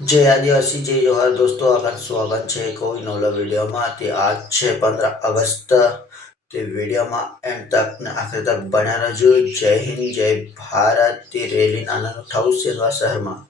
જય આદિવાસી જય જોહાર દોસ્તો, આપનું સ્વાગત છે કોઈ નવલા વિડીયોમાં. તે આજ છે 15 ઓગસ્ટ. તે વિડીયોમાં એન્ડ તક ને આખરે તક બન્યા રહેજો. જય હિન્દ જય ભારત. તે રેલીનો આનંદ ઉઠાવું સેલવા શહેરમાં.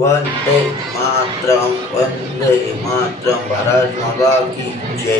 વંદે માતરમ, વંદે માતરમ, ભારત માતા કી જય.